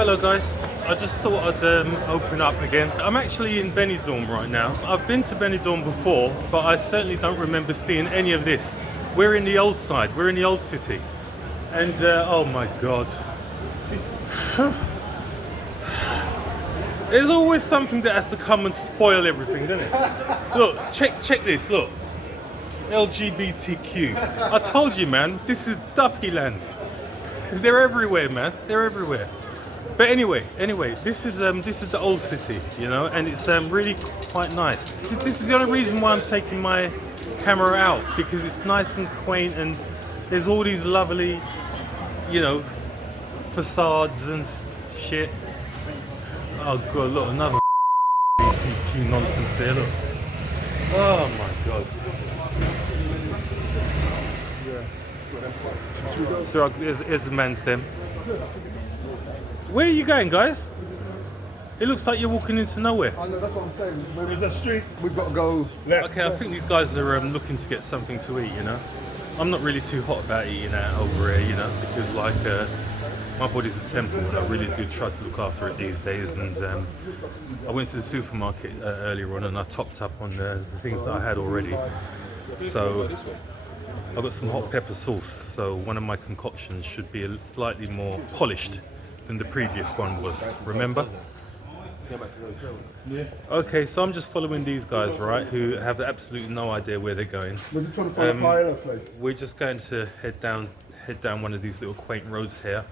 Hello guys, I just thought I'd open up again. I'm actually in Benidorm right now. I've been to Benidorm before, but I certainly don't remember seeing any of this. We're in the old side, we're in the old city. And oh my god. There's always something that has to come and spoil everything, doesn't it? Look, check this, look. LGBTQ. I told you, man, this is duppy land. They're everywhere, man. They're everywhere. But anyway, this is the old city, you know, and it's really quite nice. This is the only reason why I'm taking my camera out, because it's nice and quaint, and there's all these lovely, you know, facades and shit. Oh god, look, another BTQ nonsense there. Look. Oh my god. So here's the man's dem. Where are you going, guys? It looks like you're walking into nowhere. I know, that's what I'm saying. There's a street, we've got to go left. Okay, I think these guys are looking to get something to eat, you know. I'm not really too hot about eating out over here, you know, because like my body's a temple and I really do try to look after it these days. And I went to the supermarket earlier on and I topped up on the things that I had already. So I've got some hot pepper sauce, so one of my concoctions should be slightly more polished than the previous one was, remember? Yeah. Okay, so I'm just following these guys, right, who have absolutely no idea where they're going. We're just trying to find a paella place. We're just going to head down one of these little quaint roads here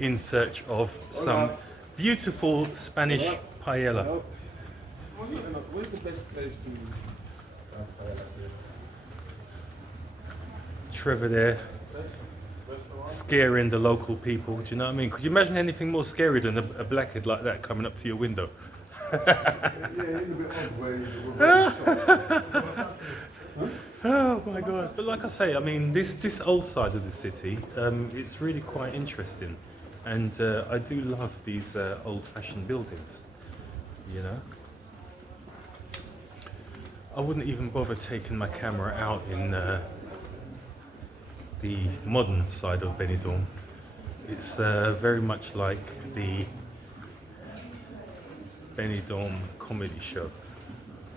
in search of some beautiful Spanish paella. Where's the best place to have paella? Trevor there, scaring the local people. Do you know what I mean? Could you imagine anything more scary than a blackhead like that coming up to your window? Yeah, it's a bit odd way. Oh my god! But like I say, I mean, this old side of the city, it's really quite interesting, and I do love these old-fashioned buildings. You know, I wouldn't even bother taking my camera out in the modern side of Benidorm. It's very much like the Benidorm comedy show.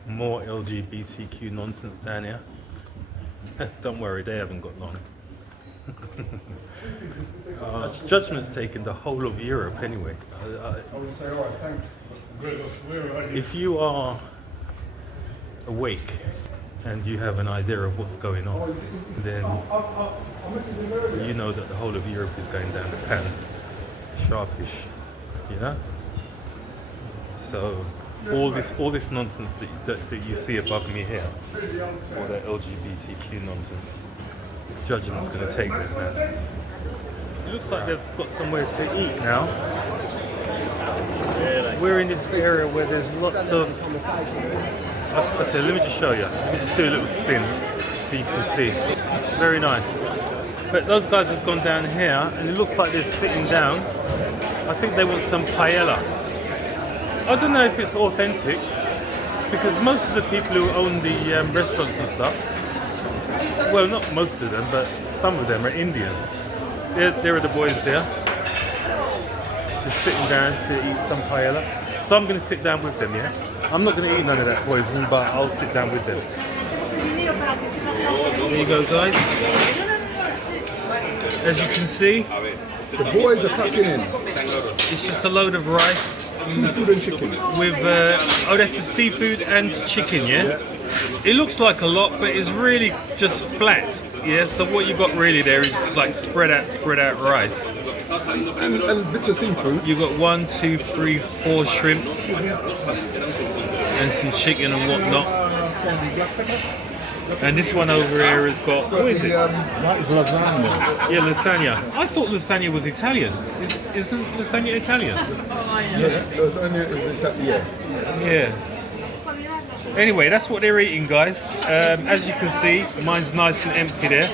More LGBTQ nonsense down here. Don't worry, they haven't got long. Judgment's taken the whole of Europe anyway. I would say, alright, thanks. If you are awake and you have an idea of what's going on, then you know that the whole of Europe is going down the pan, sharpish, you know? So all this nonsense that you see above me here, all that LGBTQ nonsense, Judgment's going to take this, man. It looks like they've got somewhere to eat now. We're in this area where there's lots of... Okay, let me just show you. Let me just do a little spin so you can see. Very nice. But those guys have gone down here and it looks like they're sitting down. I think they want some paella. I don't know if it's authentic because most of the people who own the restaurants and stuff, well, not most of them, but some of them are Indian. There are the boys there, just sitting down to eat some paella. So I'm going to sit down with them, yeah? I'm not going to eat none of that poison, but I'll sit down with them. There you go, guys. As you can see, The boys are tucking in. it's just a load of rice. Seafood and chicken. With oh, that's the seafood and chicken, yeah? It looks like a lot, but it's really just flat, yeah? So what you got really there is just like spread out rice. And bits of seafood. You got 1, 2, 3, 4 shrimps and some chicken and whatnot. And this one over here has got, what is it? That is lasagna. Yeah, lasagna. I thought lasagna was Italian. Isn't lasagna Italian? Yeah, lasagna is Italian. Yeah. Anyway, that's what they're eating, guys. As you can see, mine's nice and empty there.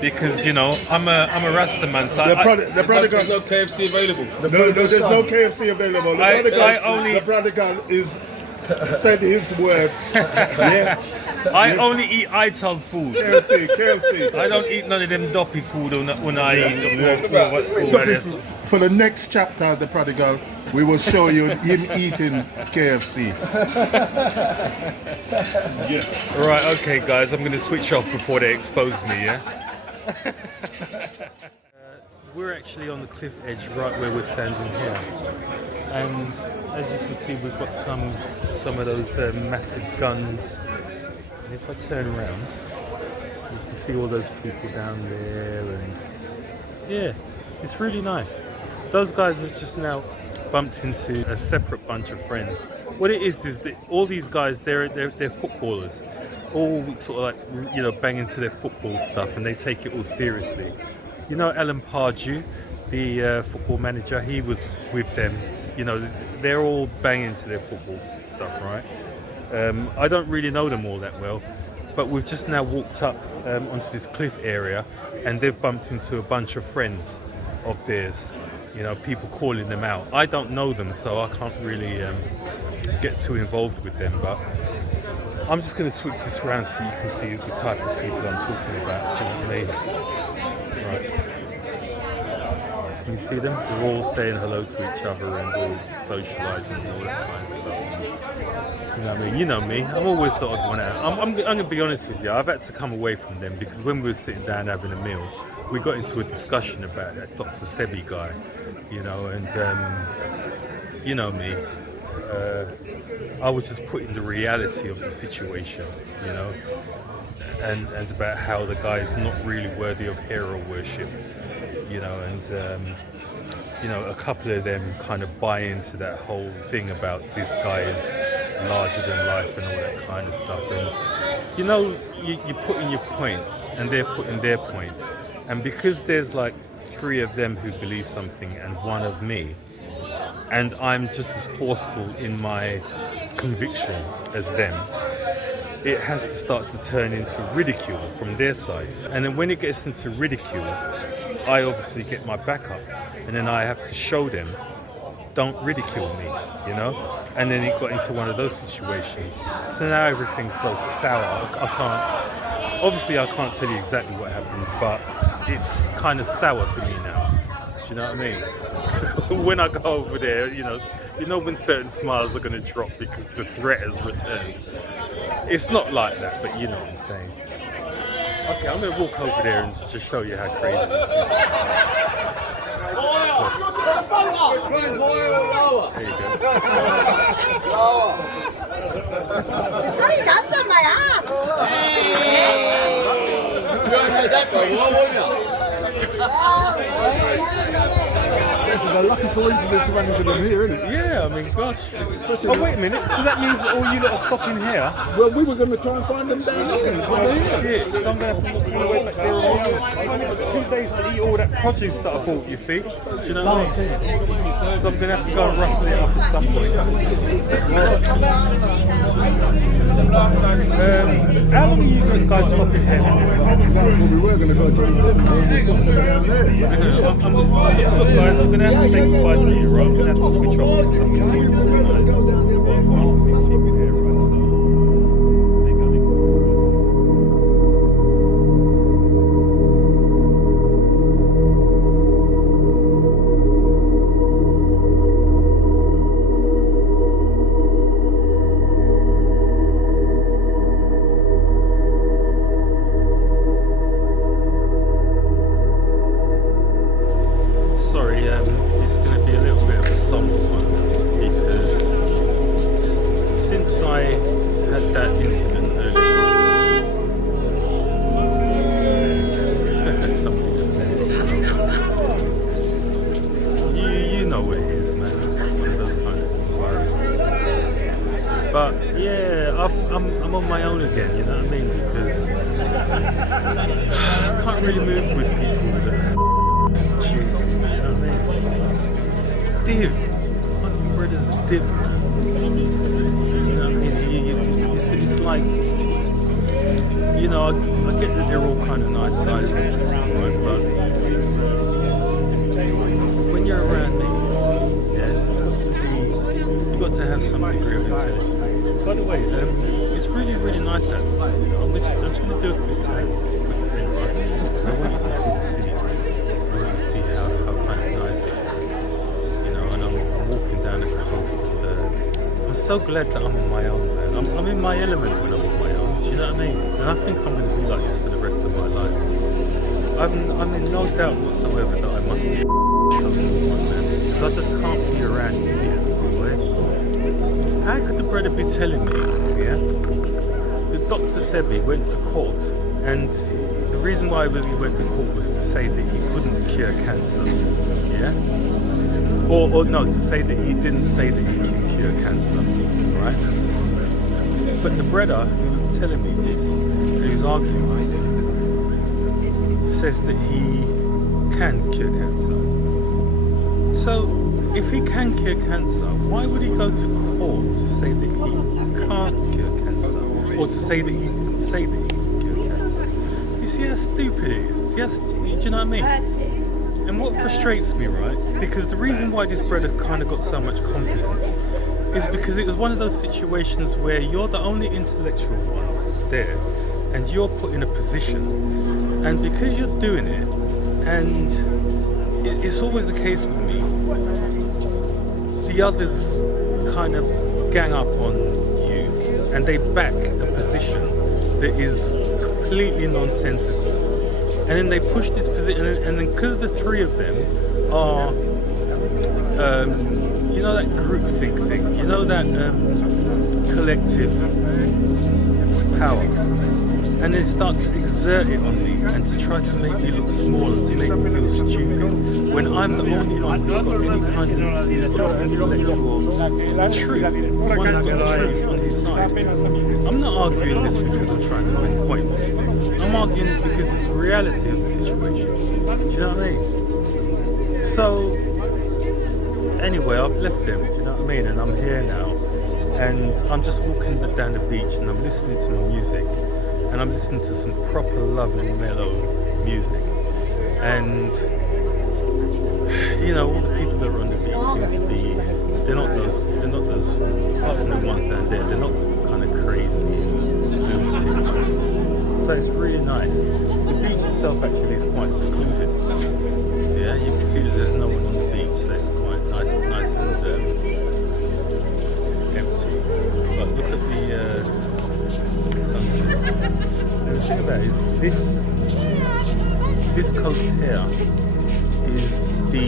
Because, you know, I'm a Rastaman, so The Prodigal. There's no KFC available. No, there's no KFC available. The I only- Prodigal is Said his words. Yeah. I only eat ITAL food. KFC. I don't eat none of them doppy food when I eat. For the next chapter of the Prodigal, we will show you him eating KFC. Yeah. Right, okay, guys, I'm going to switch off before they expose me, yeah? We're actually on the cliff edge right where we're standing here. And as you can see, we've got some of those massive guns. And if I turn around, you can see all those people down there, and yeah, it's really nice. Those guys have just now bumped into a separate bunch of friends. What it is that all these guys, they're footballers, all sort of like, you know, banging to their football stuff, and they take it all seriously. You know, Part2, the football manager, he was with them. You know, they're all banging to their football stuff, right? I don't really know them all that well, but we've just now walked up onto this cliff area, and they've bumped into a bunch of friends of theirs. You know, people calling them out. I don't know them, so I can't really get too involved with them, but I'm just going to switch this around so you can see the type of people I'm talking about. Do you know what I mean? Right. Can you see them? They're all saying hello to each other and all socialising and all that kind of stuff. You know what I mean? You know me. I'm always the odd one out. I'm going to be honest with you. I've had to come away from them because when we were sitting down having a meal, we got into a discussion about that Dr. Sebi guy, you know, and you know me. I was just putting the reality of the situation, you know, and about how the guy is not really worthy of hero worship, you know, and you know, a couple of them kind of buy into that whole thing about this guy is larger than life and all that kind of stuff. And you know, you put in your point and they're putting their point, and because there's like 3 of them who believe something and 1 of me, and I'm just as forceful in my conviction as them, it has to start to turn into ridicule from their side. And then when it gets into ridicule, I obviously get my back up, and then I have to show them, don't ridicule me, you know? And then it got into one of those situations. So now everything's so sour. I can't tell you exactly what happened, but it's kind of sour for me now. Do you know what I mean? When I go over there, you know when certain smiles are going to drop because the threat has returned. It's not like that, but you know what I'm saying. Okay, I'm going to walk over there and just show you how crazy this is. There you This is a lucky coincidence running to them here, isn't it? Yeah, I mean, gosh. Oh, wait a minute. So that means that all you lot are stopping here? Well, we were going to try and find them down here. Oh, shit. So I'm going to have to walk all the way back there on my own. I've only got 2 days to eat all that produce that I bought, you see? Do you know what I mean? So I'm going to have to go and rustle it up at some point. How long are you guys stopping here? Well, we were going to go to Look, guys, I'm going to have to say goodbye to you, right? I'm going to have to switch off. I'm going to these people here, right? So, there you go. Sorry, it's going to be a little bit of a somber one because since I had that incident earlier on, something just there. You know what it is, man. It's one of those kind of environments. But yeah, I'm on my own again. You know what I mean? Because I can't really move with people that are stupid. Div, fucking brothers is div, man. You know what I mean? It's like, you know, I get that they're all kind of nice guys, right? But when you're around me, yeah, you've got to have some degree of intelligence. By the way, it's really, really nice outside. You know, I'm just going to do a quick spin, right? I want you to see the city. I want you to see how kind of nice it is. You know, and I'm walking down the coast, and I'm so glad that I'm on my own, man. I'm in my element when I'm on my own. Do you know what I mean? And I think I'm going to be like this for the rest of my life. I'm in no doubt whatsoever that I must be someone, man. Because I just can't be around idiots, right? How could the brother be telling me, yeah? The doctor said he went to court, and the reason why he went to court was to say that he couldn't cure cancer, yeah? Or no, to say that he didn't say that he could cure cancer, right? But the brother who was telling me this, who was arguing, says that he can cure cancer. So, if he can cure cancer, why would he go to court to say that he can't cure cancer? Or to say that he didn't say that he can cure cancer? You see how stupid it is? Do you know what I mean? And what frustrates me, right? Because the reason why this brother kind of got so much confidence is because it was one of those situations where you're the only intellectual one there, and you're put in a position, and because you're doing it, and it's always the case with me, the others kind of gang up on you, and they back a position that is completely nonsensical, and then they push this position, and then because the three of them are, you know, that groupthink thing, you know, that collective power, and they start to exert it on me and to try to make me look small and to make me feel stupid when I'm the only one who's got any kind of intellectual truth, one who's got the truth on his side. I'm not arguing this because I'm trying to win points. I'm arguing this because it's the reality of the situation. Do you know what I mean? So, anyway, I've left them, do you know what I mean? And I'm here now, and I'm just walking down the beach, and I'm listening to my music, and I'm listening to some proper lovely mellow music, and you know, all the people that are on the beach seem to be, they're not those, apart from the ones down there, they're not kind of crazy lunatics. So it's really nice. The beach itself actually is quite secluded. Yeah, you can see that there's no one on the beach, so it's quite nice and empty. But look at the sunset. And the thing about it is this coast here is the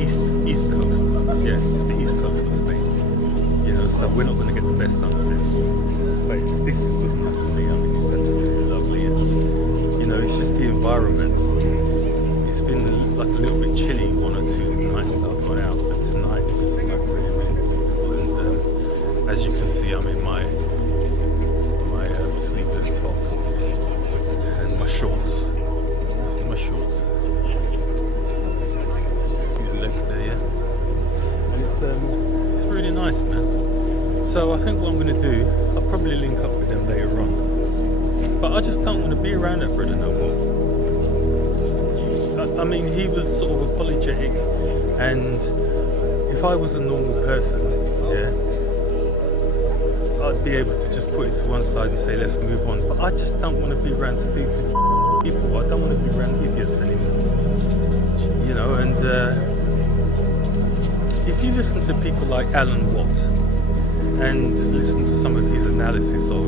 east coast. Yeah, it's the east coast of Spain. You know, so we're not going to get the best sunset. But this is good enough for me. I mean, it's absolutely lovely. And, you know, it's just the environment. It's been like a little bit chilly 1 or 2 nights that I've gone out, but tonight it's like really, really beautiful. And as you can see, I'm in my sleeveless top and my shorts. See my shorts? See the legs there, yeah? It's really nice, man. So I think what I'm going to do, I'll probably link up with them later on. But I just don't want to be around that brother no more. I mean, he was sort of apologetic, and if I was a normal person, yeah, I'd be able to just put it to one side and say, let's move on. But I just don't want to be around stupid people. I don't want to be around idiots anymore. You know, and if you listen to people like Alan Watt and listen to some of his analysis of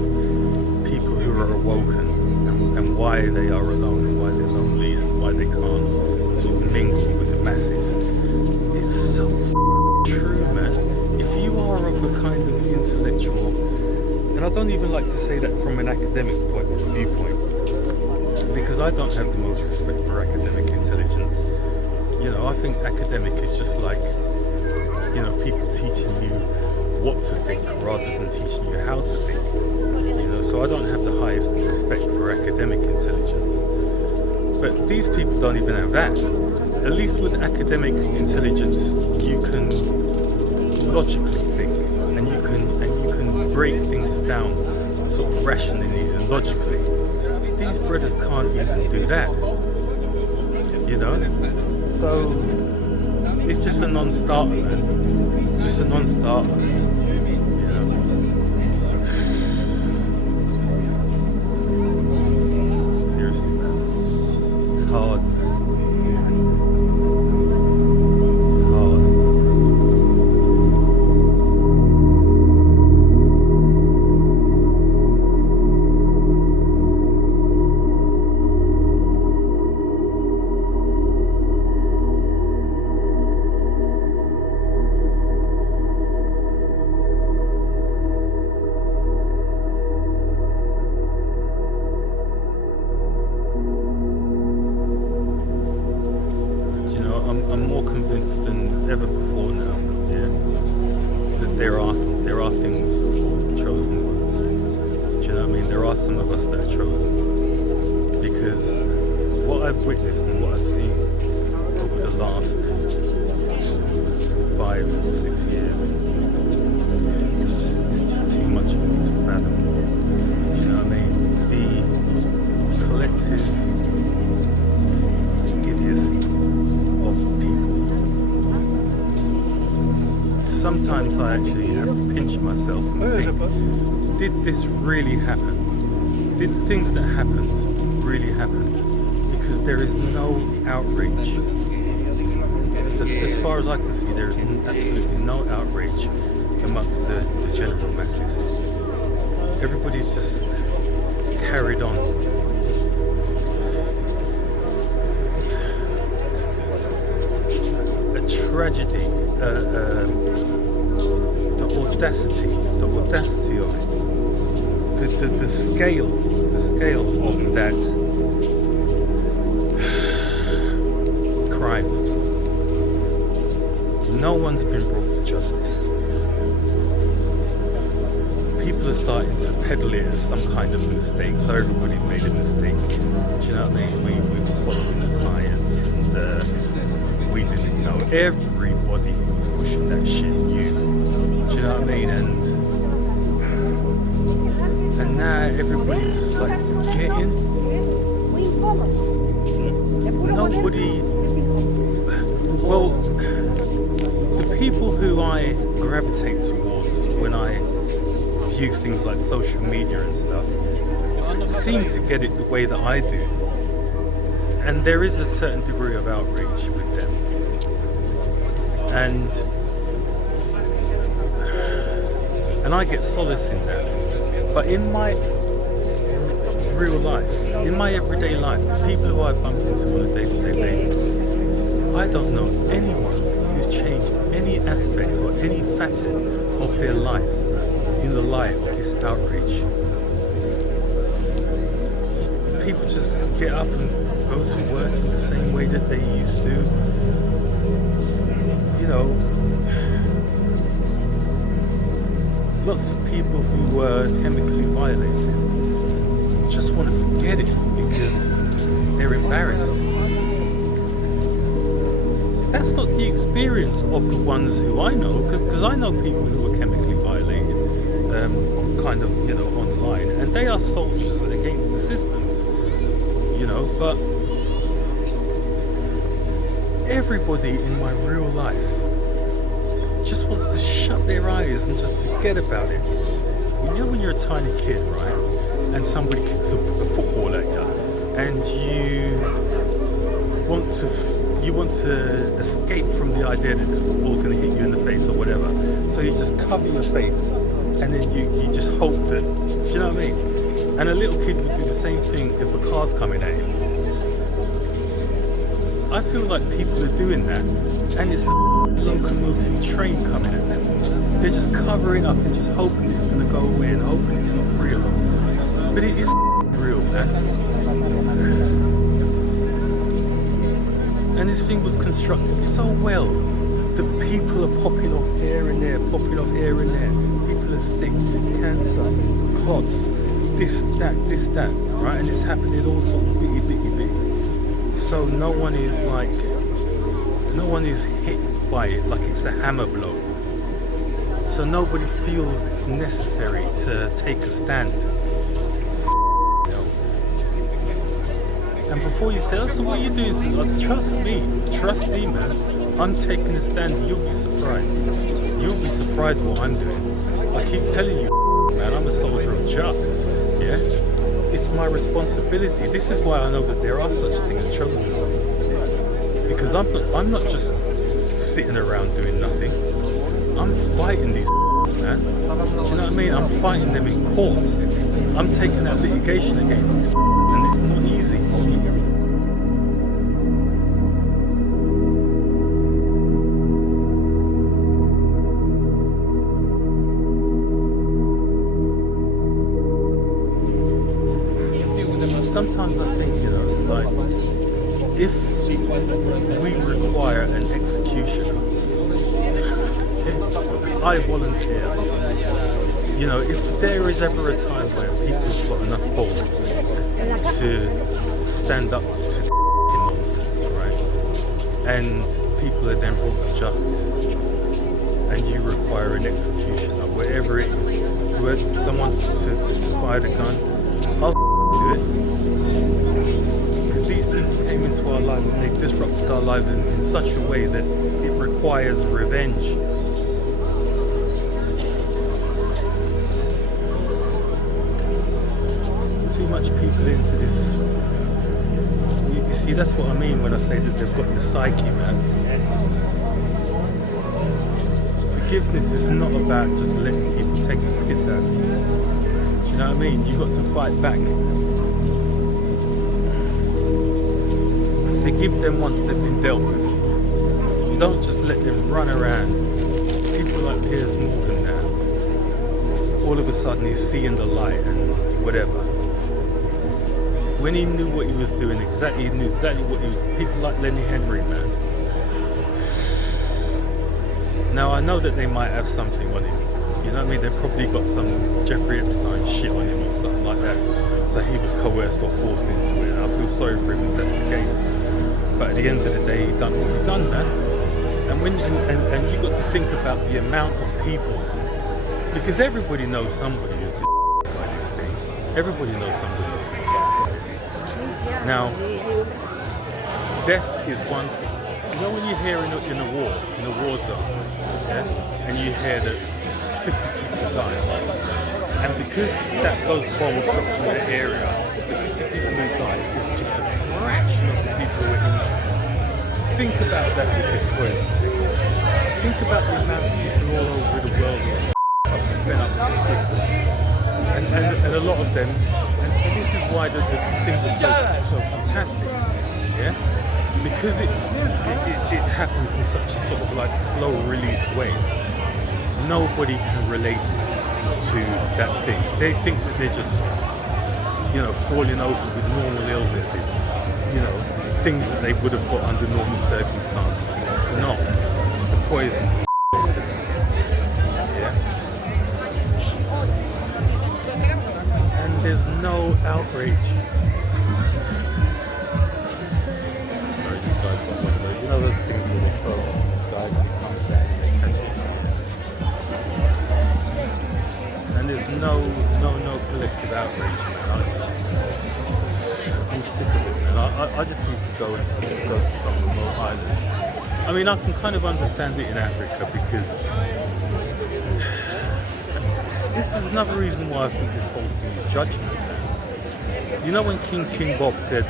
people who are awoken and why they are alone and why they're lonely and why they can't sort of mingle with the masses, it's so true, man. If you are of a kind of intellectual, and I don't even like to say that from an academic viewpoint, because I don't have the most respect for academic intelligence. You know, I think academic is just like, you know, people teaching you what to think rather than teaching you how to think. You know, so I don't have the highest respect for academic intelligence. But these people don't even have that. At least with academic intelligence, you can logically think, and you can break things down sort of rationally and logically. These brothers can't even do that. You know? So it's just a non-starter, man. It's just a non-starter. You know? ever before now. Yeah, that there are things called chosen ones. Do you know what I mean? There are some of us that are chosen because what I've witnessed and what I've seen over the last 5 or 6 years, it's just too much for me to fathom. Do you know what I mean? The collective idiocy of people. Sometimes I actually have to pinch myself and think, did this really happen? Did things that happened really happen? Because there is no outrage. As far as I can see, there is absolutely no outrage amongst the general masses. Everybody's just carried on. A tragedy, the audacity of it, the scale of that crime. No one's been brought to justice. People are starting to peddle it as some kind of mistake, so everybody's made a mistake. Do you know what I mean? We were following the science and we didn't know. Everybody who was pushing that shit knew. Do you know what I mean? And now everybody's just like forgetting. Nobody. Well, the people who I gravitate towards when I view things like social media and stuff seem to get it the way that I do. And there is a certain degree of outrage with them. And I get solace in that. But in my real life, in my everyday life, the people who I bump into on a day-to-day basis, I don't know anyone who's changed any aspect or any facet of their life in the light of this outrage. People just get up and go to work in the same way that they used to. You know, lots of people who were chemically violated just want to forget it because they're embarrassed. That's not the experience of the ones who I know, because I know people who were chemically violated, kind of, you know, online, and they are soldiers against the system, you know, but everybody in my real life just wants to shut their eyes and just forget about it. You know when you're a tiny kid, right, and somebody kicks a football at you, and you want to escape from the idea that this football's going to hit you in the face or whatever, so you just cover your face, and then you just hope that, do you know what I mean? And a little kid would do the same thing if a car's coming at him. I feel like people are doing that, and it's a locomotive train coming at them. They're just covering up and just hoping it's going to go away and hoping it's not real. But it is real, man. And this thing was constructed so well that people are popping off here and there, popping off here and there. People are sick, cancer, clots, this, that, right? And it's happening all sort of bitty. So no one is hit by it like it's a hammer blow. So nobody feels it's necessary to take a stand. And before you say, oh, so what are you doing? Trust me, man. I'm taking a stand. You'll be surprised. You'll be surprised what I'm doing. I keep telling you, man, I'm a soldier of Jah. Yeah? It's my responsibility. This is why I know that there are such things as chosen ones. Because I'm not just sitting around doing nothing. I'm fighting these man. Do you know what I mean? I'm fighting them in court. I'm taking that litigation against these and it's not easy. Sometimes I think, you know, like, if we require an executioner I volunteer. You know, if there is ever a time where people have got enough balls to stand up to nonsense, right? And people are then brought to justice, and you require an executioner, whatever it is, someone to fire the gun, I'll do it. Because these people came into our lives and they've disrupted our lives in such a way that it requires revenge. Too much people into this. You see, that's what I mean when I say that they've got your psyche, man. Forgiveness is not about just letting people take the piss out of you. Do you know what I mean? You've got to fight back. Forgive them once they've been dealt with. You don't just let them run around. People like Piers Morgan now, all of a sudden he's seeing the light and whatever. When he knew what he was doing, he knew exactly what he was. People like Lenny Henry, man. Now I know that they might have something on him. You know what I mean? They've probably got some Jeffrey Epstein shit on him or something like that. So he was coerced or forced into it. And I feel sorry for him if that's the case. But at the end of the day, he done what he done, man. And when and you got to think about the amount of people, because everybody knows somebody who's been by this thing. Everybody knows somebody. Now, death is one thing. You know when you hear in a war zone, yeah, and you hear that 50 people die, and because that those bombs dropped in that area, the 50 people who died is just a fraction of the people who were injured. Think about that with this poison thing. Think about the amount of people all over the world who have been up to and a lot of them, and this is why the thing was so fantastic, yeah? Because it happens in such a sort of like slow release way, nobody can relate to that thing. They think that they're just, you know, falling over with normal illnesses, you know, things that they would have got under normal circumstances. No, it's the poison. Yeah. And there's no outrage. You know those things where they throw from the sky and it comes down and they catch it. And there's no collective outrage, man. I'm sick of it, man. I just need to go to some remote island. I mean, I can kind of understand it in Africa because this is another reason why I think this whole thing is judgment, man. You know when King Bob said,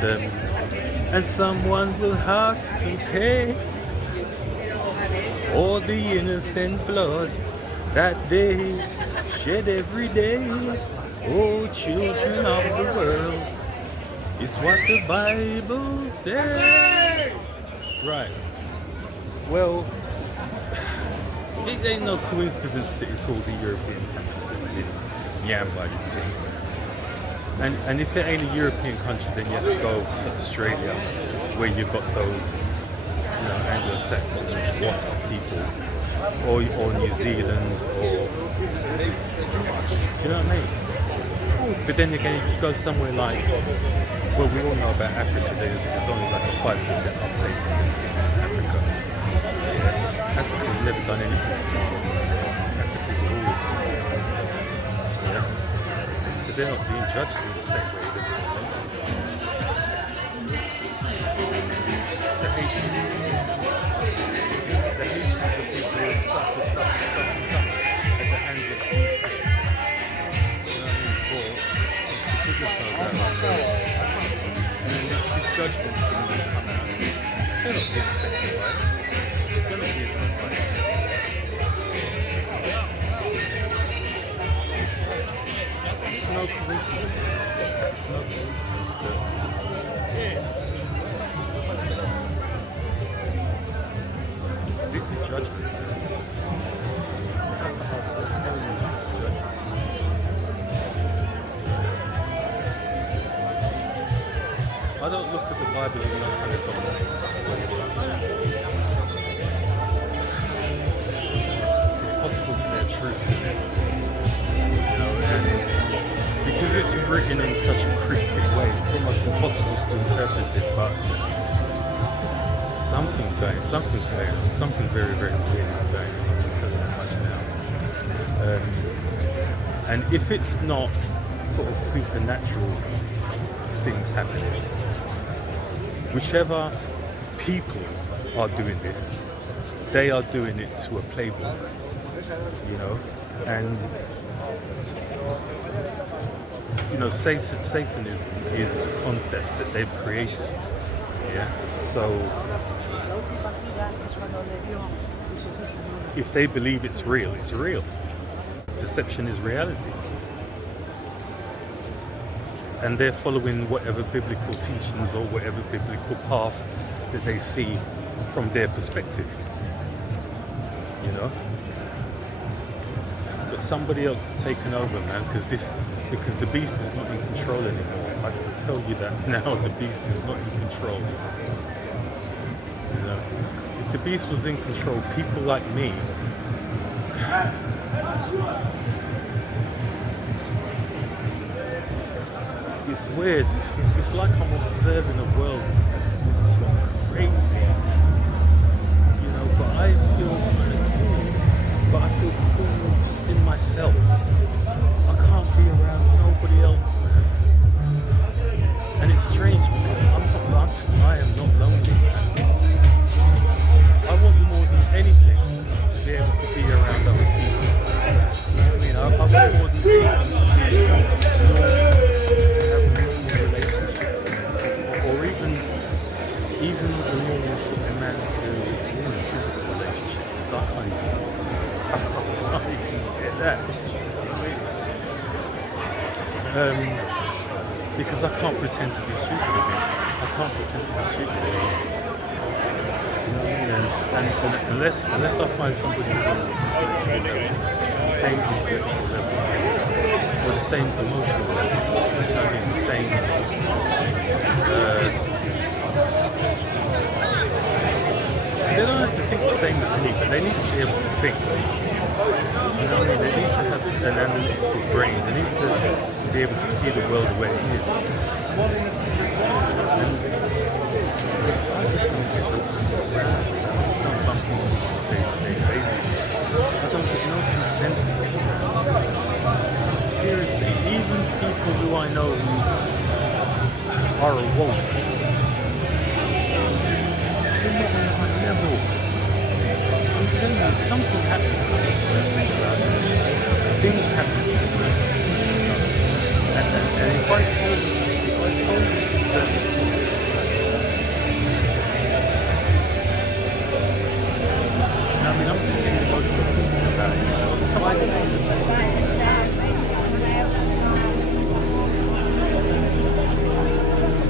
and someone will have to pay for the innocent blood that they shed every day. Oh, children of the world, is what the Bible says. Right. Well, it ain't no coincidence that it's all the European countries that have been yammed by this thing. And if it ain't a European country, then you have to go to Australia, where you've got those, you know, Anglo-Saxon WASP people, or New Zealand, or you know what I mean? But then again, if you go somewhere like, well, we all know about Africa. There's only like a 5% uptake in Africa. Yeah. Africa's never done anything. Africa's always, yeah. So they're not being judged in the same way that the Haitians are people who suffer at the hands of peace. You know what I mean? For goodness knows how long. And then this judgment thing will come out. They're not being affected by it. They're not being affected by it. It's no coincidence. It's no coincidence that this is judgment. I don't look at the Bible as no kind of dominate. It's possible written in such a cryptic way. It's almost impossible to interpret it, but something very, very weird is going on. I'll tell you that much now. And if it's not sort of supernatural things happening, whichever people are doing this, they are doing it to a playbook, you know, and you know, Satanism is a concept that they've created, yeah. So if they believe it's real, it's real. Perception is reality. And they're following whatever biblical teachings or whatever biblical path that they see from their perspective. You know? But somebody else has taken over, man, because the beast is not in control anymore. I can tell you that now, the beast is not in control. You know? If the beast was in control, people like me it's weird. It's like I'm observing a world that's crazy, you know. But I feel kind of cool. But I feel cool just in myself. I can't be around nobody else, man. And it's strange because I am not lonely. I want more than anything to be able to be around other people. You know what I mean? I want more than anything to be even the normal man to woman physical relationships. I can't even get that. Because I can't pretend to be stupid again. I can't pretend to be stupid again. You know what I mean? And unless I find somebody who's on the same intellectual level or the same emotional level, you know what I mean? The same they don't have to think the same as me, but they need to be able to think. You know what I mean? They need to have an analytical brain. They need to be able to see the world the way it is. And I just don't get those I don't get no consensus. Seriously, even people who I know who are awoke, they're not on my level. I'm telling you, something happened. Things happen. And if I told you that, I mean, I'm just getting emotional thinking about it. I'm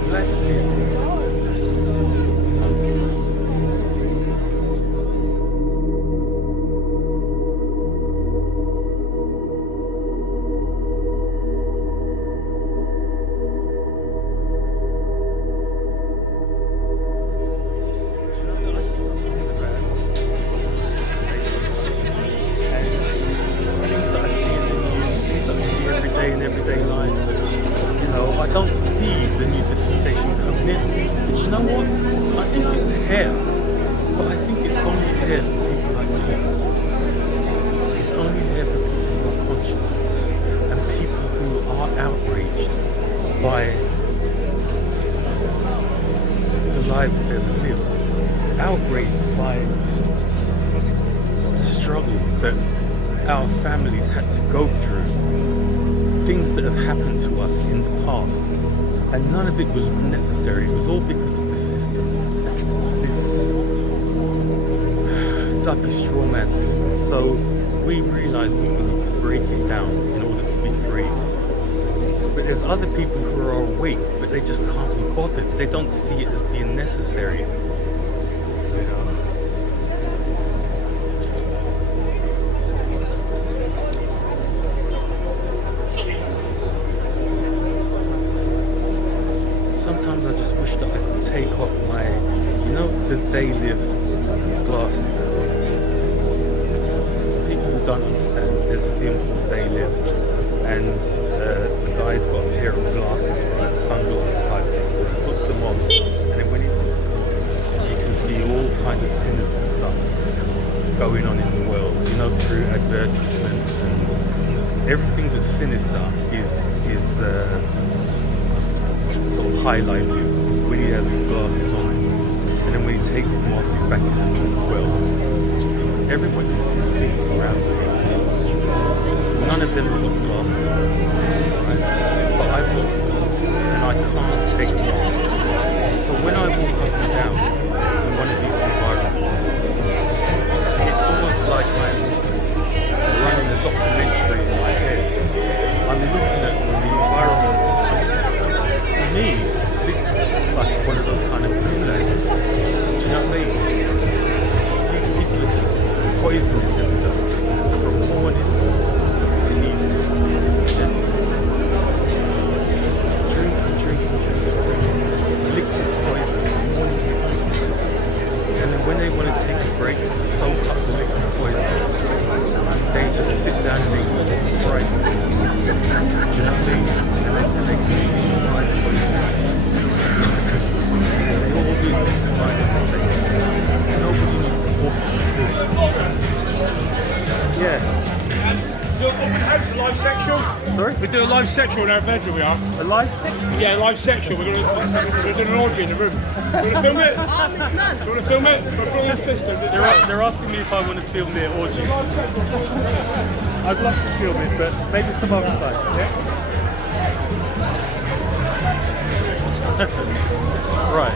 glad you're here. Our families had to go through, things that have happened to us in the past, and none of it was necessary. It was all because of the system, this ducky straw man system. So we realized that we need to break it down in order to be free. But there's other people who are awake, but they just can't be bothered. They don't see it as being necessary. You know? Sometimes I just wish that I could take off my, you know, the they live glasses. For people who don't understand, there's a film called They Live, and the guy guy's got a pair of glasses, right, sunglasses type things, and he puts them on, and then when he puts them on, you can see all kind of sinister stuff going on in the world, you know, through advertisements and everything that's sinister is sort of highlighted when he has his glasses on, and then when he takes them off, he's back in the normal world. Everybody can see around him. None of them have got glasses on, right? But I've got them, and I can't take them off. So when I walk up and down in one of these environments, it's almost like I'm running a documentary in my head. I'm looking at the environment. To me, this is like one of those kind of dreamlands. Do you know what I mean? These people are just poisoning themselves from morning to evening. Yeah? Drinking, liquid poison from morning to evening. And then when they want to take a break to soak up the liquid poison, they just sit down and they eat Sprite. Do you know what I mean? And they eat Sprite poison. They all do this kind of thing. Nobody needs to force them to do it. Yeah. You're open house, a live sexual. Sorry? We do a live sexual in our bedroom, we are. A live section? Yeah, live sexual. We're going to do an orgy in the room. Do you want to film it? Do you want to film it? We're bringing a system. They're asking me if I want to film their orgy. I'd love to film it, but maybe some other time. Yeah? Right,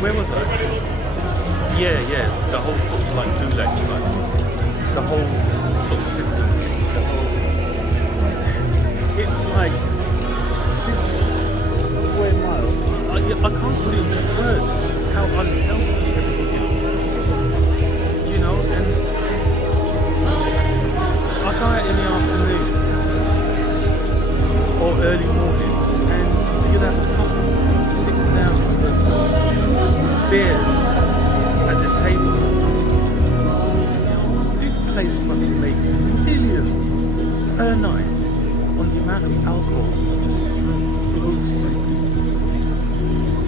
where was I? Yeah, the whole sort of like gulag, like the whole sort of system. It's like this square mile. I can't put it into words how unhealthy everything is. You know, and I go out in the afternoon or early morning and you'll have a couple sitting down with beers at the table. This place must make millions per night on the amount of alcohol that's just flows through people.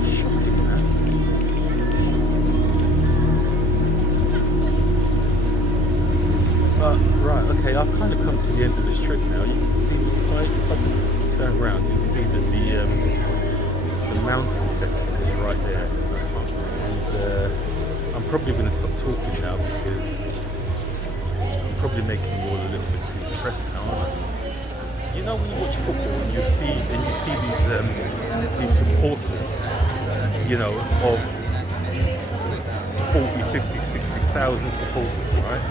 Shocking, man. Right, okay, I've kind of come to the end of this trip now. You can see, if I can turn around, you can see that the mountain section is right there. And I'm probably going to stop talking now because I'm probably making you all a little bit too depressed now, aren't I? You know when you watch football and you see these supporters, you know, of 40, 50, 60,000 supporters, right?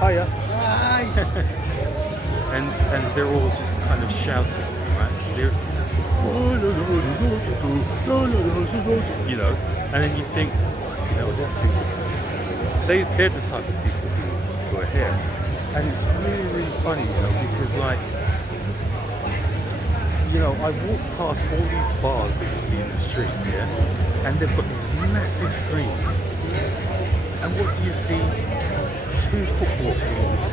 Hiya. Hi. and they're all just kind of shouting, right? They're, you know, and then you think, you know, these people, they're the type of people who are here. And it's really, really funny, you know, because like, you know, I walk past all these bars that you see in the street, yeah, and they've got these massive screens. And what do you see? Two football teams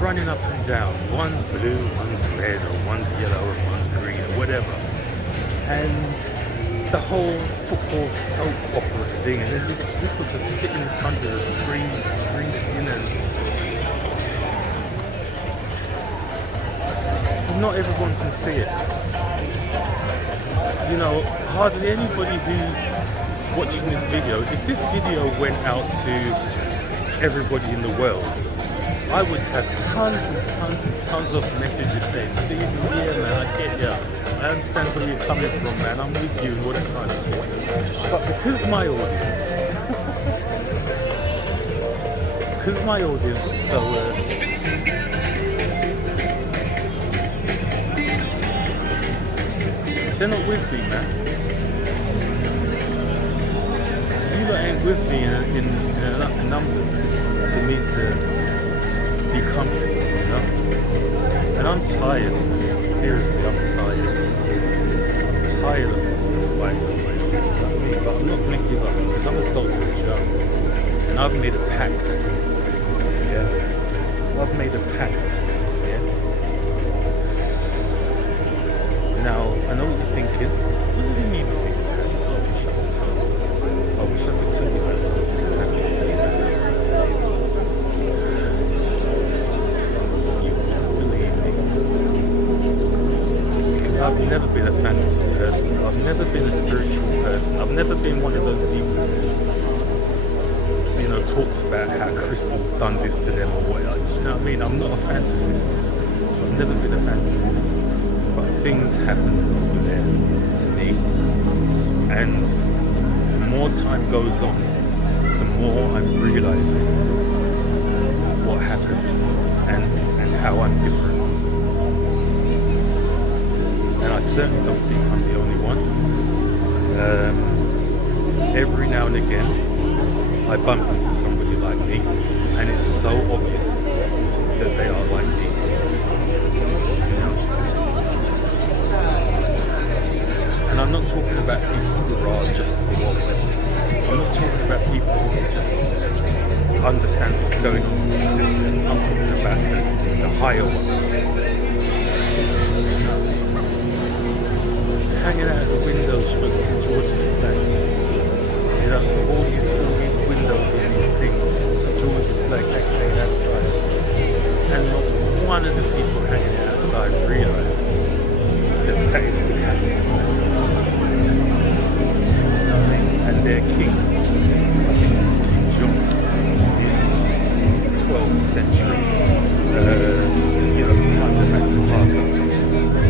running up and down. One's blue, one's red, or one's yellow, or one's green, or whatever. And the whole football soap opera thing, and then you get people just sitting in front of the screens, drinking, and not everyone can see it. You know, hardly anybody who's watching this video, if this video went out to everybody in the world, I would have tons and tons and tons of messages saying, Steve, yeah man, I get ya. I understand where you're coming from, man. I'm with you and all that kind of thing. But because my audience is so they're not with me, man. You lot ain't with me in enough numbers for me to be comfortable, you know? And I'm tired. Seriously, I'm tired. I'm tired of the fight. But I'm not going to give up because I'm a soldier, Joe. And I've made a pact. Yeah? I've made a pact. Yeah? done this to them or what. You know what I mean? I'm not a fantasist. I've never been a fantasist. But things happen over there to me. And the more time goes on, the more I'm realizing what happened and how I'm different. And I certainly don't think I'm the only one. Every now and again, I bump into somebody like me, and it's so obvious that they are like me. You know? And I'm not talking about people who are just the woke. I'm not talking about people who just understand what's going on in the system. I'm talking about the higher ones. Hanging out the windows with George's flag. You know, all these windows and these things, St. George's flag hanging outside. And not one of the people hanging outside realise that that is the Catholic flag. You know what I mean? And their king, I think it was King John, 12th century, you know, time of Magna Carta,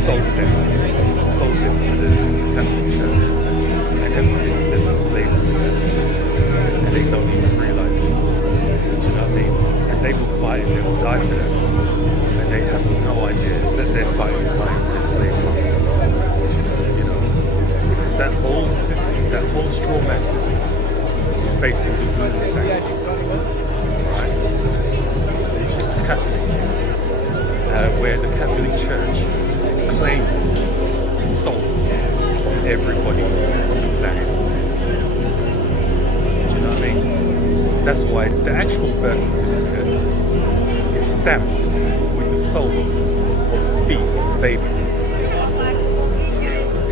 sold them to the Catholic Church, and ever since they've been slaves to them, and they don't even realise it. Do you know what I mean? And they will fight and they will die for them, and they have no idea that they're fighting the slave master. You know, because that whole system, that whole straw man system, is based on the good sanctity, right? It's just Catholic, where the Catholic Church claims everybody on the planet. Do you know what I mean? That's why the actual birth certificate is stamped with the souls of the feet of the babies.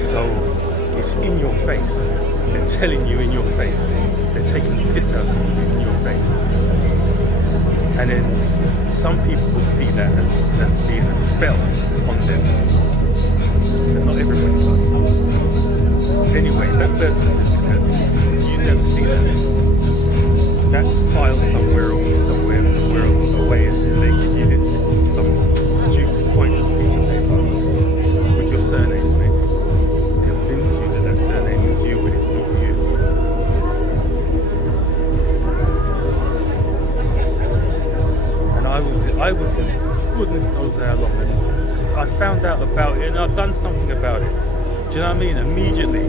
So it's in your face. They're telling you in your face. They're taking the piss out of you in your face. And then some people will see that as being a spell on them. But not everybody does. Anyway, that birth certificate, you never see that. That's filed somewhere away, and they give you this some stupid pointless piece of paper with your surname on it, convince you that surname is you when it's not you. And I was in goodness knows how long, and I found out about it, and I've done something about it. Do you know what I mean? Immediately.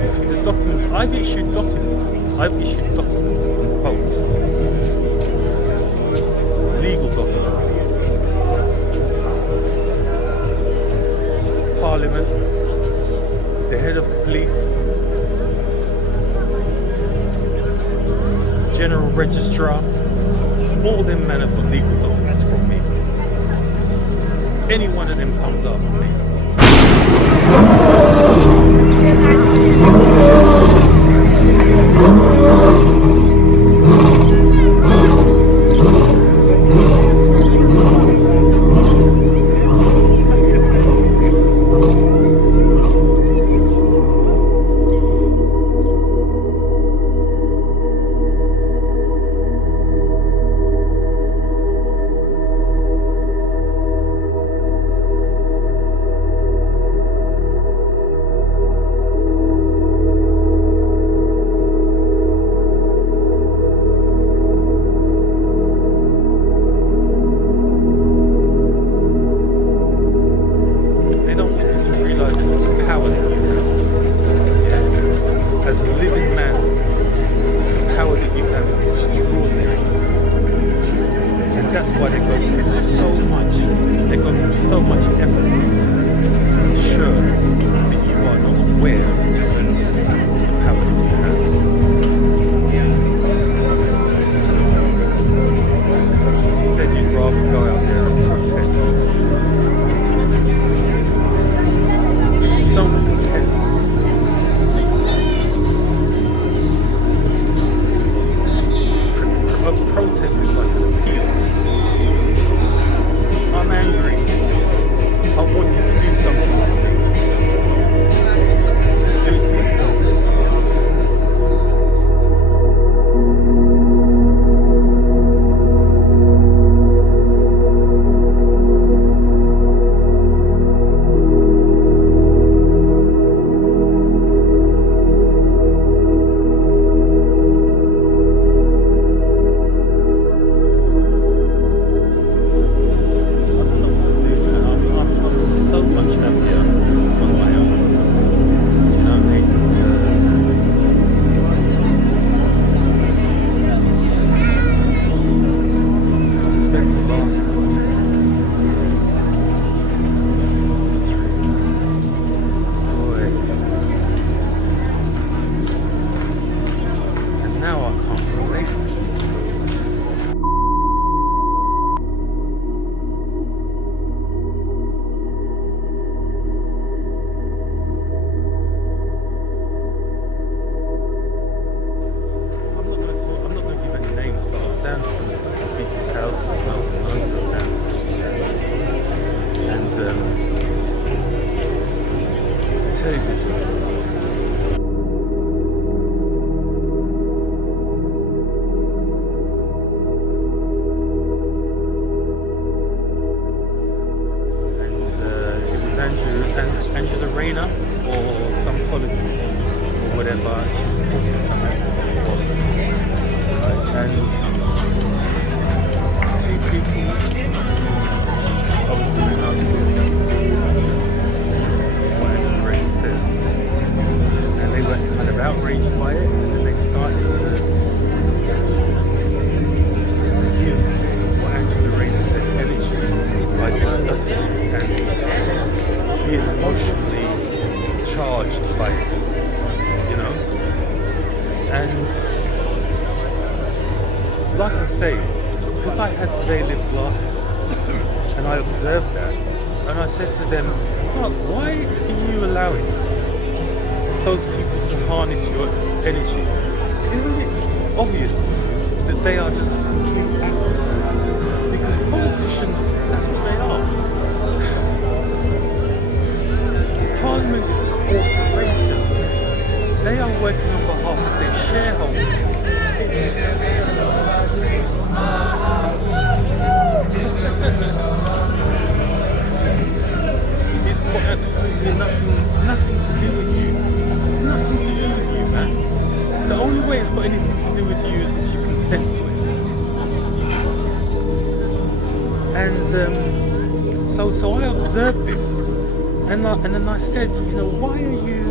You see the documents, I've issued documents on post. Legal documents. Parliament, the head of the police, General Registrar, all them men have got legal documents from me. Any one of them comes after me. like I say, because I had they-live glasses on, and I observed that, and I said to them, "Look, why are you allowing those people to harness your energy? Isn't it obvious that they are just complete actors? Because politicians, that's what they are. Parliament is a corporation. They are working on behalf of their shareholders. It's got absolutely nothing to do with you. Nothing to do with you, man. The only way it's got anything to do with you is if you consent to it. And so I observed this, and then I said, why are you?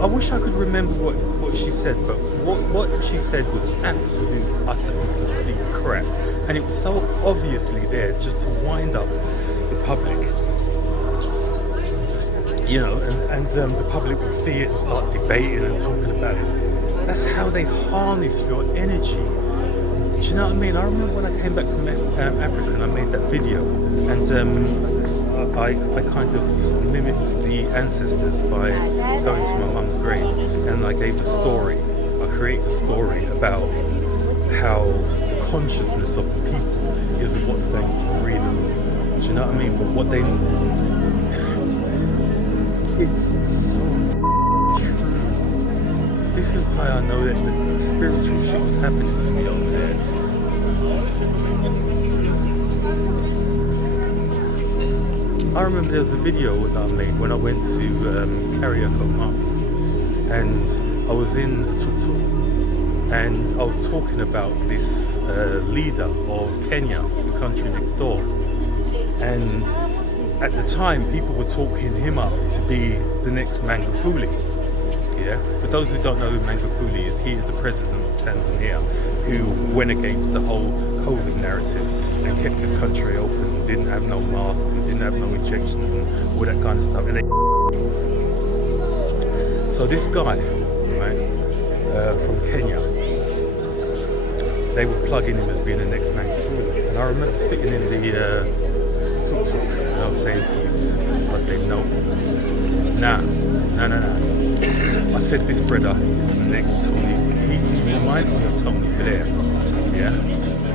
I wish I could remember what she said, but what she said was absolute, utter, complete crap, and it was so obviously there just to wind up the public. And the public will see it and start debating and talking about it. That's how they harness your energy. Do you know what I mean? I remember when I came back from Africa and I made that video, and I kind of mimicked the ancestors by going to my mum's grave, and I gave a story. I created a story about how the consciousness of the people is what's going to free them. Do you know what I mean? But what they... It's so true. This is why I know that the spiritual shit was happening to me over there. I remember there was a video that I made when I went to Karaoke Market, and I was in a tuk-tuk, and I was talking about this leader of Kenya, the country next door, and at the time people were talking him up to be the next Magufuli. Yeah, for those who don't know who Magufuli is, he is the president of Tanzania who went against the whole COVID narrative and kept his country open, didn't have no masks and didn't have no injections and all that kind of stuff. And so this guy, right, from Kenya, they were plugging him as being the next Magufuli. And I remember sitting in the tuk-tuk and I was saying to you, I said, no. I said this brother is the next Tony. He reminds me of Tony Blair. Yeah?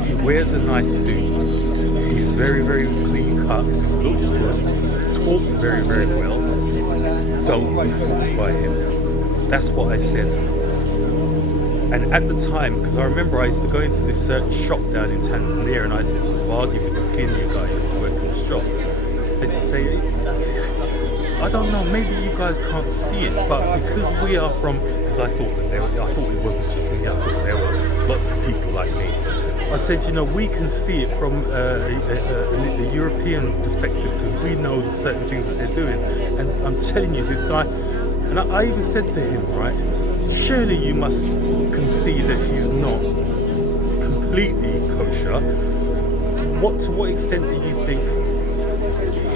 He wears a nice suit. He's very, very clean cut, looks good, talks very, very well. Don't be fooled by him. That's what I said. And at the time, because I remember I used to go into this certain shop down in Tanzania and I used to sort of argue with this Kenyan guy who used to work in the shop. I used to say, I don't know, maybe you guys can't see it, but because we are from, because I thought it wasn't just me, I thought there were lots of people like me. I said, we can see it from a European perspective because we know certain things that they're doing. And I'm telling you, this guy, and I even said to him, right, surely you must concede that he's not completely kosher. To what extent do you think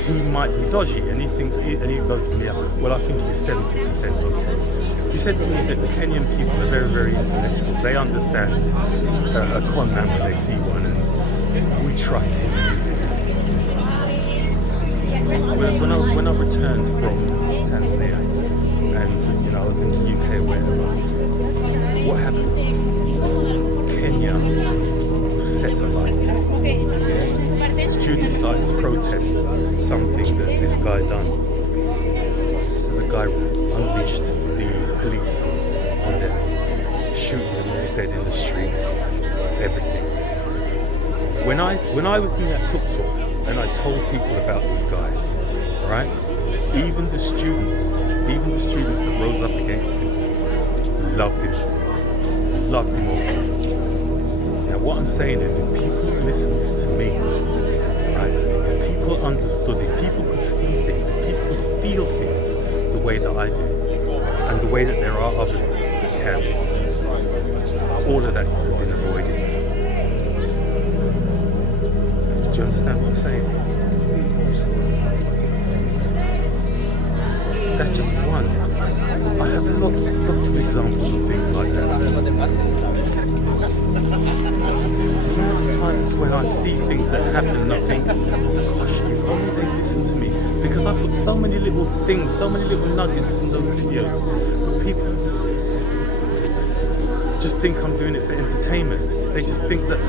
he might be dodgy? And he goes to me, well, I think he's 70% okay. He said to me that the Kenyan people are very, very intellectual. They understand a con man when they see one, and we trust him. When I returned from Tanzania, and I was in the UK or whatever, what happened? Kenya set alight. Yeah? Students started to protest something that this guy done. So the guy unleashed the police on them, shooting them all dead in the street, everything. When I was in that tuk-tuk and I told people about this guy, right? Even the students that rose up against him loved him also. Now what I'm saying is, if people listened to me, right, if people understood, if people could see things, if people could feel things the way that I do, and the way that there are others that can, all of that could have been avoided. Do you understand what I'm saying? That's just one. I have lots of examples of things like that. little things, so many little nuggets in those videos. But people just think I'm doing it for entertainment. They just think that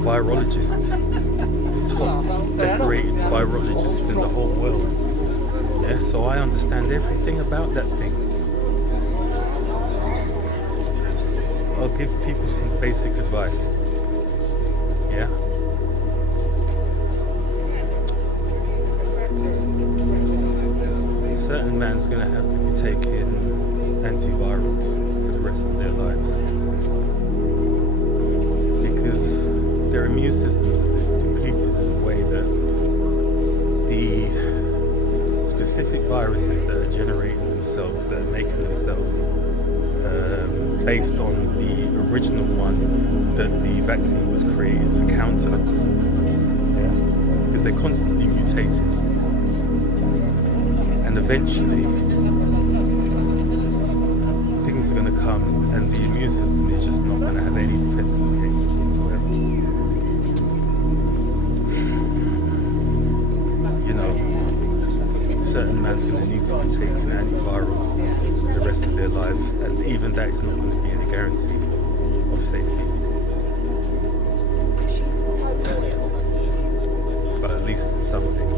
virologists, the top decorated virologists in the whole world. Yeah, so I understand everything about that thing. I'll give people some basic advice. Yeah. A certain man's gonna have to be taking antivirals for the rest of their lives. Their immune systems are depleted in a way that the specific viruses that are generating themselves, that are making themselves based on the original one that the vaccine was created to counter, because they're constantly mutating, and eventually things are going to come and the immune system is just not going to have any defenses against it whatsoever. Certain man's going to need to be taking antivirals the rest of their lives, and even that is not going to be any guarantee of safety. But at least it's something.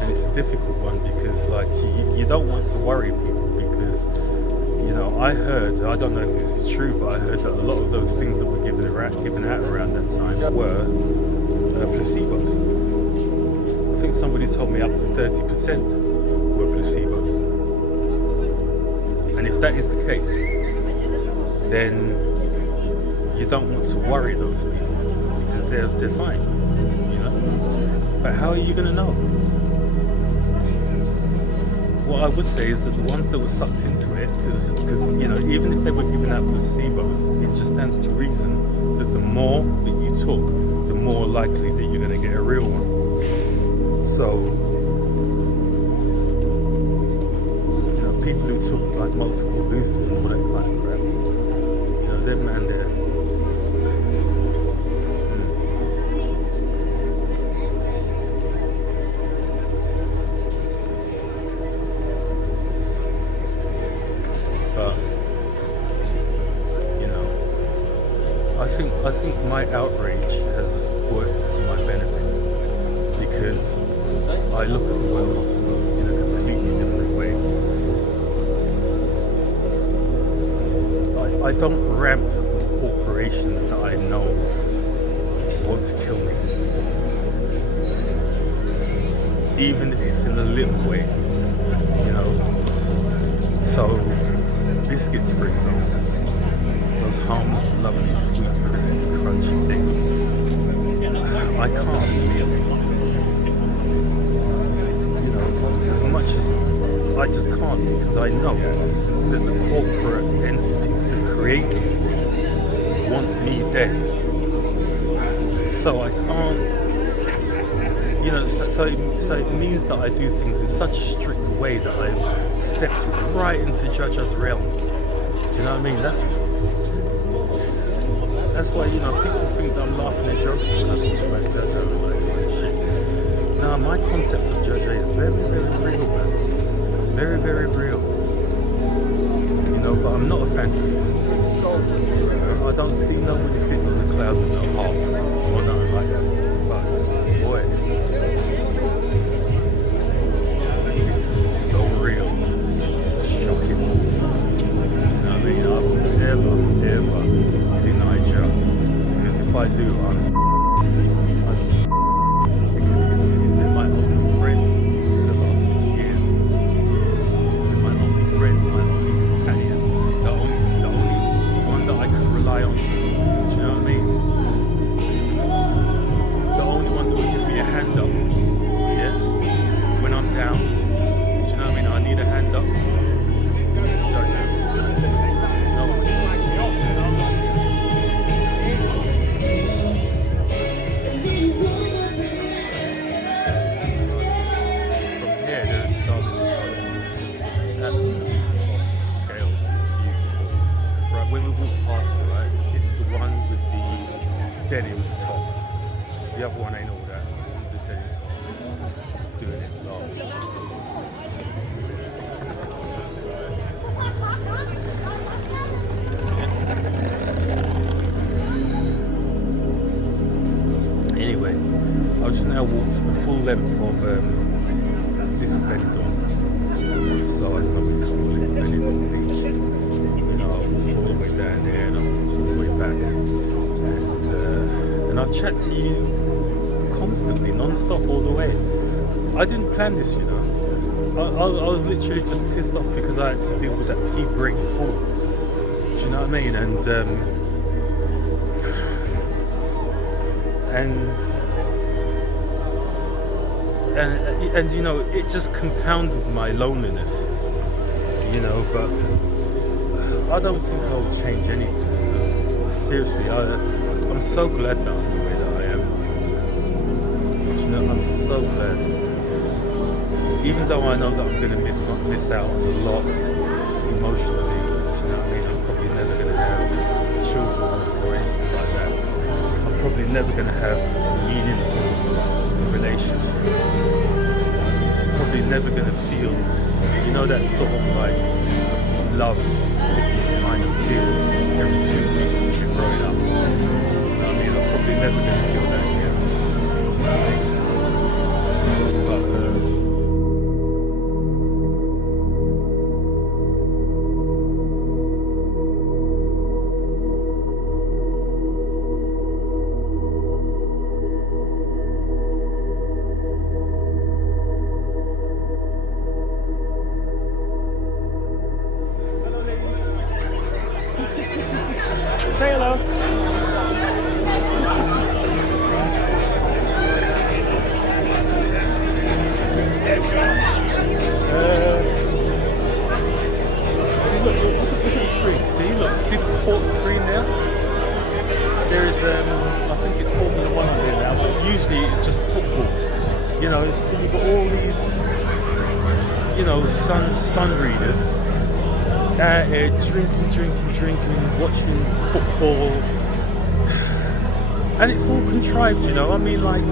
And it's a difficult one because, like, you don't want to worry people because, you know, I don't know if this is true, but I heard that a lot of those things that were given out around that time were placebos. I think somebody told me up to 30% were placebos. And if that is the case, then you don't want to worry those people because they're fine, you know? But how are you going to know? What I would say is that the ones that were sucked into it, because you know, even if they were giving out placebos, it just stands to reason that the more that you took, the more likely that you're going to get a real one. So, you know, people who took like multiple boosters and all that kind of crap, you know, them man there. But, you know, I think my outrage has worked to my benefit because I look at the world in a completely different way. I don't ramp corporations that I know want to kill me, even if it's in a little way, you know. So biscuits, for example, those harmless, lovely, sweet, crispy, crunchy things, I can't. I just can't, because I know that the corporate entities that create these things want me dead. So I can't, you know, so it means that I do things in such a strict way that I've stepped right into Judge's realm. You know what I mean? That's why, you know, people think that I'm laughing and joking when I talk about Judge and like shit. No, my concept of Judge is very, very real, man. Very, very real. You know, but I'm not a fantasist. I don't see nobody sitting on the clouds with no heart or nothing like that. But boy, it's so real. It's shocking. You know what I ain't all that. He's a dead insult. Just doing it live. Anyway, I've just now walked the full length of this is Benidorm, so I don't know what it's called, Benidorm Beach. You know, I walked all the way down there and I walked all the way back, and I'll chat to you constantly, non-stop all the way. I didn't plan this, you know. I was literally just pissed off because I had to deal with that pea break forward. Do you know what I mean? And you know, it just compounded my loneliness, you know, but I don't think I'll change anything, you know? Seriously, I'm so glad that I'm the way that I am. You know, I'm so glad. Even though I know that I'm going to miss out on a lot emotionally, you know what I mean? I'm probably never going to have children or anything like that. I'm probably never going to have meaningful relationships. Probably never gonna feel, you know, that sort of like love that you kind of feel every 2 weeks as you're growing up. You know what I mean? I'm probably never gonna feel that again. You know what I mean? Say hello. Look at the screen. See the sports screen there? There is, I think it's Formula 1 on there now, but usually it's just football. You know, so you've got all these, you know, sun readers out here drinking, watching football. And it's all contrived, you know. I mean, like,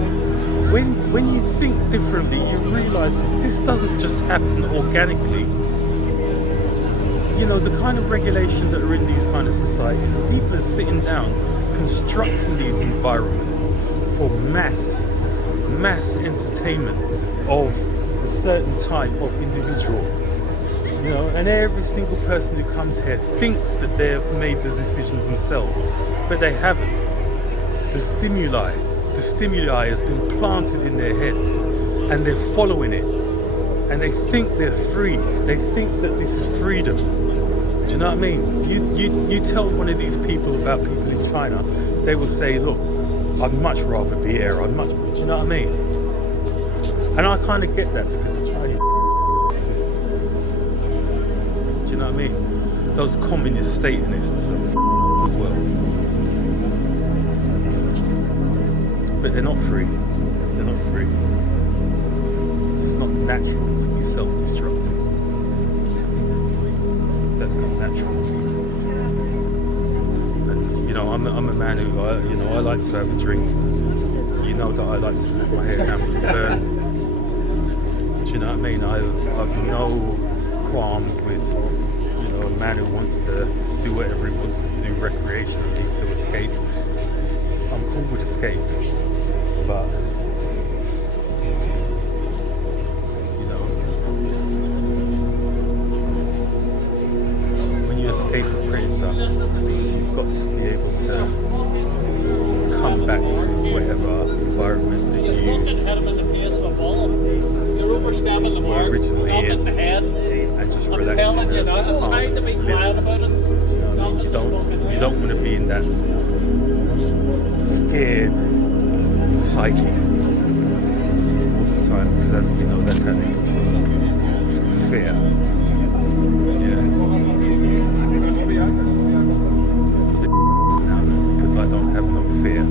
when you think differently, you realise that this doesn't just happen organically. You know, the kind of regulations that are in these kind of societies, people are sitting down, constructing these environments for mass entertainment of a certain type of individual. You know, and every single person who comes here thinks that they've made the decisions themselves, but they haven't. The stimuli has been planted in their heads, and they're following it, and they think they're free. They think that this is freedom. Do you know what I mean? You tell one of these people about people in China, they will say, look, I'd much rather be here. Do you know what I mean? And I kind of get that because the Chinese. Do you know what I mean? Those communist Satanists as well. But they're not free. They're not free. It's not natural to be self-destructive. That's not natural. And, you know, I'm a man who, I like to have a drink. You know that I like to let my hair down and burn. Do you know what I mean? I've no qualms with, you know, a man who wants to do whatever he wants to do recreationally to escape. I'm cool with escape, but you know, when you escape a predator, you've got to be able to come back to whatever environment that you were originally in and just relax your nerves and you don't want to be in that scared psyche all the time, because that's, you know, that's having fear. Yeah. Because I don't have no fear.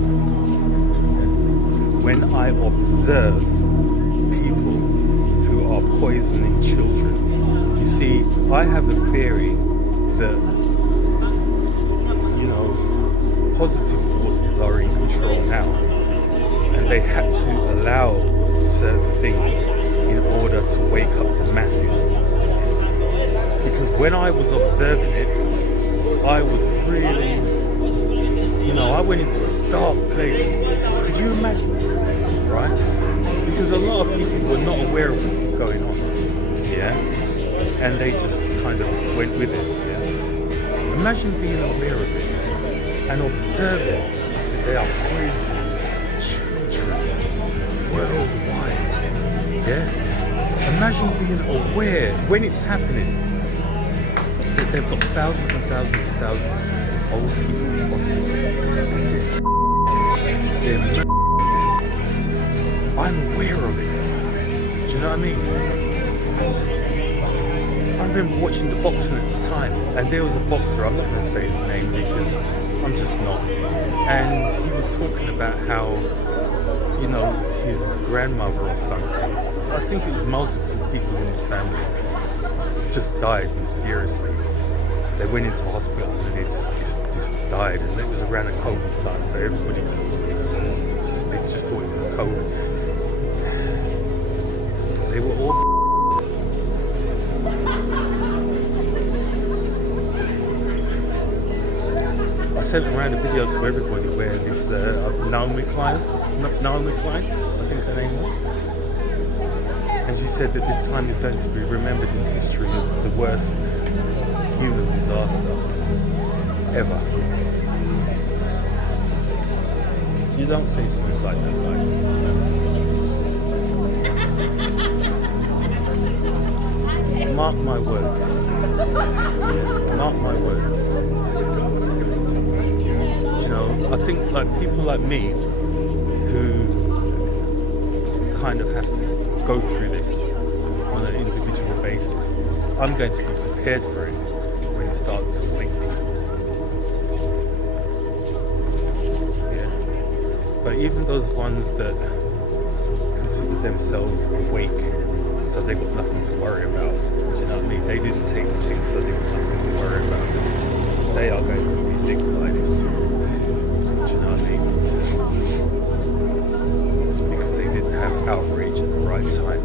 When I observe people who are poisoning children, you see, I have a theory that, you know, positive forces are in control now, and they had to allow certain things in order to wake up the masses. Because when I was observing it, I was really, I went into a dark place. Could you imagine? Right? Because a lot of people were not aware of what was going on. Yeah? And they just kind of went with it. Yeah? Imagine being aware of it and observing that they are poisoning children worldwide. Yeah? Imagine being aware when it's happening that they've got thousands and thousands and thousands of old people in hospitals. I'm aware of it. Do you know what I mean? I remember watching the boxing at the time, and there was a boxer, I'm not going to say his name because I'm just not, and he was talking about how, his grandmother or something, I think it was multiple people in his family, just died mysteriously. They went into hospital and they just died, and it was around a COVID time, so everybody just thought it was COVID. They were all I sent around a video to everybody where this Naomi Klein, I think her name was, and she said that this time is going to be remembered in history as the worst human disaster ever. You don't say things like that, right? Mark my words. Mark my words. I think like people like me who kind of have to go through this on an individual basis, I'm going to be prepared for it when it starts to wake me. Yeah. But even those ones that consider themselves awake, so they've got nothing to worry about, do you know what I mean? They didn't take the thing, so they've got nothing to worry about. They are going to be licked by this too. Because they didn't have outrage at the right time.